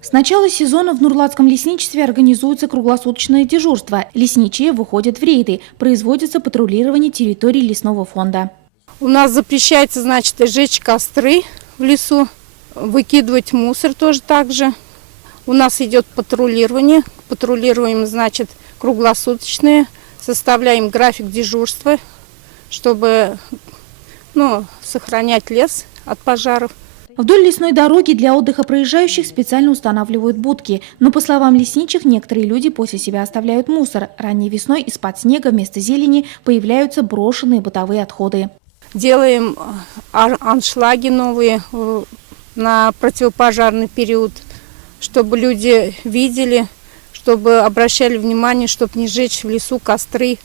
С начала сезона в Нурлатском лесничестве организуется круглосуточное дежурство. Лесничие выходят в рейды, производится патрулирование территории лесного фонда. У нас запрещается, значит, сжечь костры в лесу, выкидывать мусор тоже так же. У нас идет патрулирование. Патрулируем, значит, круглосуточные, составляем график дежурства, чтобы сохранять лес от пожаров. Вдоль лесной дороги для отдыха проезжающих специально устанавливают будки. Но, по словам лесничих, некоторые люди после себя оставляют мусор. Ранней весной из-под снега вместо зелени появляются брошенные бытовые отходы. Делаем аншлаги новые на противопожарный период, чтобы люди видели, чтобы обращали внимание, чтобы не сжечь в лесу костры.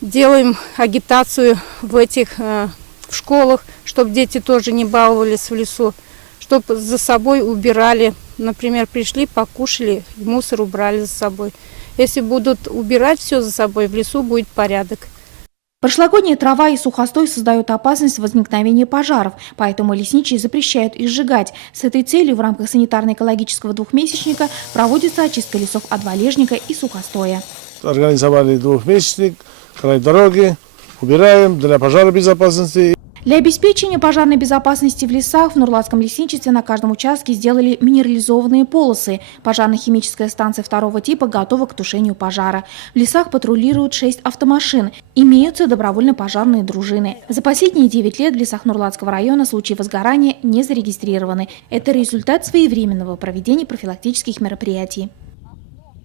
Делаем агитацию в школах, чтобы дети тоже не баловались в лесу, чтобы за собой убирали. Например, пришли, покушали, мусор убрали за собой. Если будут убирать все за собой, в лесу будет порядок. Прошлогодняя трава и сухостой создают опасность возникновения пожаров, поэтому лесничие запрещают их сжигать. С этой целью в рамках санитарно-экологического двухмесячника проводится очистка лесов от валежника и сухостоя. Организовали двухмесячник, край дороги, убираем для пожаробезопасности. Для обеспечения пожарной безопасности в лесах в Нурлатском лесничестве на каждом участке сделали минерализованные полосы. Пожарно-химическая станция второго типа готова к тушению пожара. В лесах патрулируют 6 автомашин. Имеются добровольно-пожарные дружины. За последние 9 лет в лесах Нурлатского района случаи возгорания не зарегистрированы. Это результат своевременного проведения профилактических мероприятий.